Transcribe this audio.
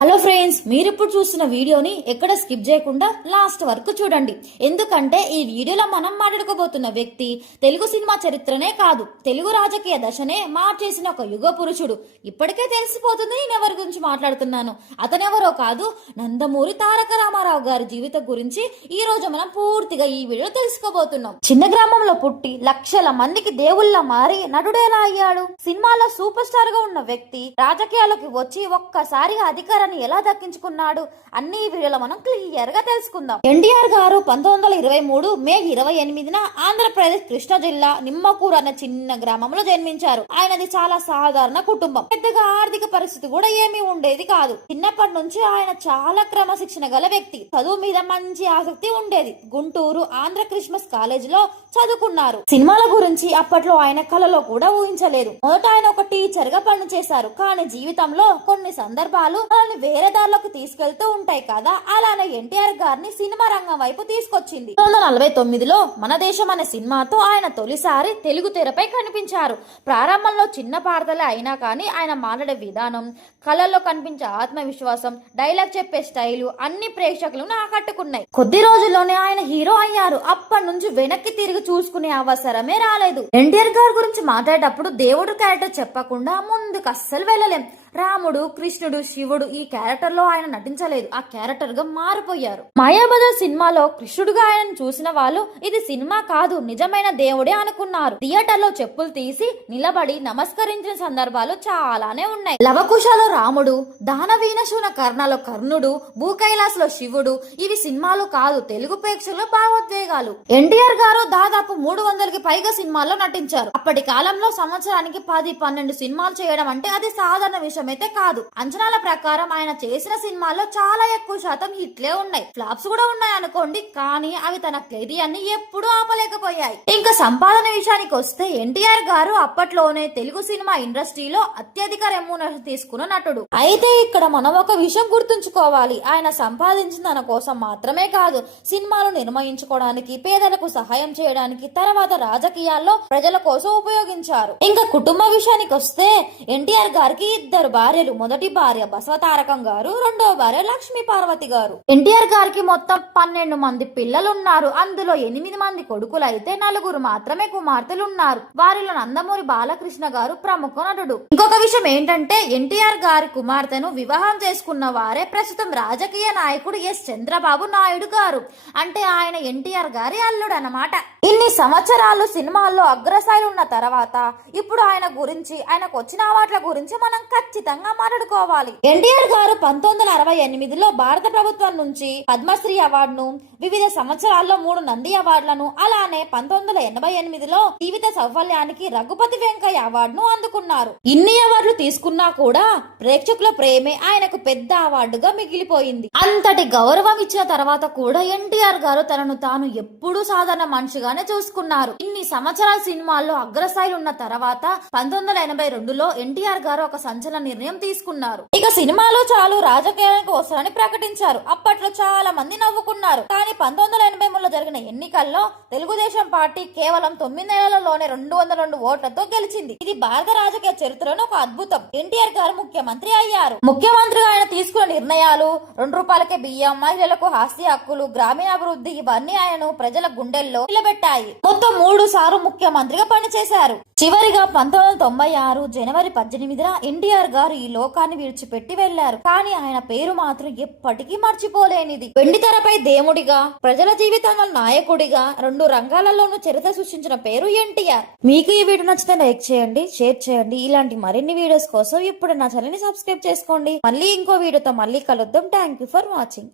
Hello friends, మీరు ఇప్పుడు చూస్తున్న వీడియోని ఎక్కడ స్కిప్ చేయకుండా లాస్ట్ వరకు చూడండి. ఎందుకంటే ఈ వీడియోలో మనం మాట్లాడుకోబోతున్న వ్యక్తి తెలుగు సినిమా చరిత్రనే కాదు, తెలుగు రాజకీయ దశనే మార్చేసిన ఒక యుగ పురుషుడు. ఇప్పటికే తెలిసిపోతుంది నేను ఎవరి గురించి మాట్లాడుతున్నాను. అతనెవరో కాదు, నందమూరి తారక రామారావు గారి జీవితం గురించి ఈ రోజు మనం పూర్తిగా ఈ వీడియోలో తెలుసుకోబోతున్నాం. చిన్న గ్రామంలో పుట్టి లక్షల మందికి దేవుళ్ళ మారి నటుడు ఎలా అయ్యాడు? సినిమాలో సూపర్ స్టార్ గా ఉన్న వ్యక్తి రాజకీయాలకు వచ్చి ఒక్కసారిగా అధికారాన్ని ఎలా దక్కించుకున్నాడు అన్ని వీడియోలో మనం క్లియర్ గా తెలుసుకుందాం. ఎన్టీఆర్ గారు 1923 మే 28న ఆంధ్రప్రదేశ్ కృష్ణా జిల్లా నిమ్మకూరు అనే చిన్న గ్రామంలో జన్మించారు. ఆయనది చాలా సాధారణ కుటుంబం. పెద్దగా ఆర్థిక పరిస్థితి కూడా ఏమీ ఉండేది కాదు. చిన్నప్పటి నుంచి ఆయన చాలా క్రమశిక్షణ గల వ్యక్తి. చదువు మీద మంచి ఆసక్తి ఉండేది. గుంటూరు ఆంధ్ర క్రిస్మస్ కాలేజీలో చదువుకున్నారు. సినిమాల గురించి అప్పట్లో ఆయన కలలో కూడా ఊహించలేదు. మొదట ఆయన ఒక టీచర్ గా పనిచేశారు. కానీ జీవితంలో కొన్ని సందర్భాలు మనల్ని వేరే దారిలోకి తీసుకెళ్తూ ఉంటాయి కదా, అలానే ఎన్టీఆర్ గారిని సినిమా రంగం వైపు తీసుకొచ్చింది. 1949లో మన దేశం అనే సినిమాతో ఆయన తొలిసారి తెలుగు తెరపై కనిపించారు. ప్రారంభంలో చిన్న పాత్రలే అయినా కానీ ఆయన మాట్లాడే విధానం, కళల్లో కనిపించే ఆత్మవిశ్వాసం, డైలాగ్ చెప్పే స్టైలు అన్ని ప్రేక్షకులను ఆకట్టుకున్నాయి. కొద్ది రోజుల్లోనే ఆయన హీరో అయ్యారు. అప్పటి నుంచి వెనక్కి తిరిగి చూసుకునే అవసరమే రాలేదు. ఎన్టీఆర్ గారి గురించి మాట్లాడేటప్పుడు దేవుడు క్యారెక్టర్ చెప్పకుండా ముందుకు అస్సలు వెళ్ళలేం. రాముడు, కృష్ణుడు, శివుడు ఈ క్యారెక్టర్ లో ఆయన నటించలేదు. ఆ క్యారెక్టర్ గా మారిపోయారు. మాయాబజార్ సినిమాలో కృష్ణుడుగా ఆయన చూసిన వాళ్ళు ఇది సినిమా కాదు, నిజమైన దేవుడే అనుకున్నారు. థియేటర్ లో చెప్పులు తీసి నిలబడి నమస్కరించిన సందర్భాలు చాలానే ఉన్నాయి. లవకుశలో రాముడు, దానవీనశూన కర్ణలో కర్ణుడు, భూకైలాస్ లో శివుడు ఇవి సినిమాలు కాదు, తెలుగు ప్రేక్షకుల భావోద్వేగాలు. ఎన్టీఆర్ గారు దాదాపు 300కి పైగా సినిమాల్లో నటించారు. అప్పటి కాలంలో సంవత్సరానికి 10-12 సినిమాలు చేయడం అంటే అది సాధారణ విషయం అయితే కాదు. అంచనాల ప్రకారం ఆయన చేసిన సినిమాల్లో చాలా ఎక్కువ శాతం హిట్లే ఉన్నాయి. ఫ్లాప్స్ కూడా ఉన్నాయి అనుకోండి, కానీ అవి తన కెరీర్ని ఎప్పుడూ ఆపలేకపోయాయి. ఇంకా సంపాదన విషయానికి వస్తే ఎన్టీఆర్ గారు అప్పట్లోనే తెలుగు సినిమా ఇండస్ట్రీలో అత్యధిక రెమ్యూనరేషన్ తీసుకున్న నటుడు. అయితే ఇక్కడ మనం ఒక విషయం గుర్తుంచుకోవాలి. ఆయన సంపాదించిన తన కోసం మాత్రమే కాదు, సినిమాలు నిర్మించుకోవడానికి, పేదలకు సహాయం చేయడానికి, తర్వాత రాజకీయాల్లో ప్రజల కోసం ఉపయోగించారు. ఇంకా కుటుంబ విషయానికి వస్తే ఎన్టీఆర్ గారికి ఇద్దరు భార్యలు. మొదటి భార్య బసవతారకం గారు, రెండవ భార్య లక్ష్మీ పార్వతి గారు. ఎన్టీఆర్ గారికి మొత్తం 12 మంది పిల్లలు ఉన్నారు. అందులో 8 మంది కొడుకులు అయితే 4 మాత్రమే కుమార్తెలు ఉన్నారు. వారిలో నందమూరి బాలకృష్ణ గారు ప్రముఖ నటుడు. ఇంకొక విషయం ఏంటంటే ఎన్టీఆర్ గారి కుమార్తెను వివాహం చేసుకున్న వారే ప్రస్తుతం రాజకీయ నాయకుడు ఎస్ చంద్రబాబు నాయుడు గారు. అంటే ఆయన ఎన్టీఆర్ గారి అల్లుడు అన్నమాట. ఇన్ని సంవత్సరాలు సినిమాల్లో అగ్రస్థాయిలో ఉన్న తర్వాత ఇప్పుడు ఆయన గురించి, ఆయనకు వచ్చిన అవార్డుల గురించి మనం ఖచ్చితంగా మాట్లాడుకోవాలి. ఎన్టీఆర్ గారు 1968లో భారత ప్రభుత్వం నుంచి పద్మశ్రీ అవార్డును, వివిధ సంవత్సరాల్లో 3 నంది అవార్డులను, అలానే 1988లో జీవిత సౌఫల్యానికి రఘుపతి వెంకయ్య అవార్డును అందుకున్నారు. ఇన్ని అవార్డులు తీసుకున్నా కూడా ప్రేక్షకుల ప్రేమే ఆయనకు పెద్ద అవార్డుగా మిగిలిపోయింది. అంతటి గౌరవం ఇచ్చిన తర్వాత కూడా ఎన్టీఆర్ గారు తనను తాను ఎప్పుడూ సాధారణ మనిషిగానే చూసుకున్నారు. ఇన్ని సంవత్సరాల సినిమాల్లో అగ్రస్థాయిలో ఉన్న తర్వాత 1982లో ఎన్టీఆర్ గారు ఒక సంచలన నిర్ణయం తీసుకున్నారు. ఇక సినిమాలో చాలు, రాజకీయాలకు వస్తారని ప్రకటించారు. అప్పట్లో చాలా మంది నవ్వుకున్నారు. కానీ 1983లో జరిగిన ఎన్నికల్లో తెలుగుదేశం పార్టీ కేవలం 9 నెలలలోనే 202 ఓట్లతో గెలిచింది. ఇది భారత రాజకీయ చరిత్రలో ఒక అద్భుతం. ఎన్టీఆర్ గారు ముఖ్యమంత్రి అయ్యారు. ముఖ్యమంత్రిగా ఆయన తీసుకున్న నిర్ణయాలు, 2 రూపాయలకే బియ్యం, మహిళలకు ఆస్తి హక్కులు, గ్రామీణాభివృద్ధి ఇవన్నీ ఆయనను ప్రజల గుండెల్లో నిలబెట్టాయి. మొత్తం 3 సార్లు ముఖ్యమంత్రిగా పనిచేశారు. చివరిగా 1996 జనవరి 18న ఎన్టీఆర్ గారు ఈ లోకాన్ని విడిచిపెట్టి వెళ్లారు. కానీ ఆయన పేరు మాత్రం ఎప్పటికీ మర్చిపోలేనిది. వెండితెరపై దేవుడిగా, ప్రజల జీవితంలో నాయకుడిగా 2 రంగాలలోనూ చరిత్ర సృష్టించిన పేరు ఎన్టీఆర్. మీకు ఈ వీడియో నచ్చితే లైక్ చేయండి, షేర్ చేయండి. ఇలాంటి మరిన్ని వీడియోస్ కోసం ఇప్పుడు నా ఛానల్ ని సబ్స్క్రైబ్ చేసుకోండి. మళ్ళీ ఇంకో వీడియోతో మళ్ళీ కలుద్దాం. Thank you for watching.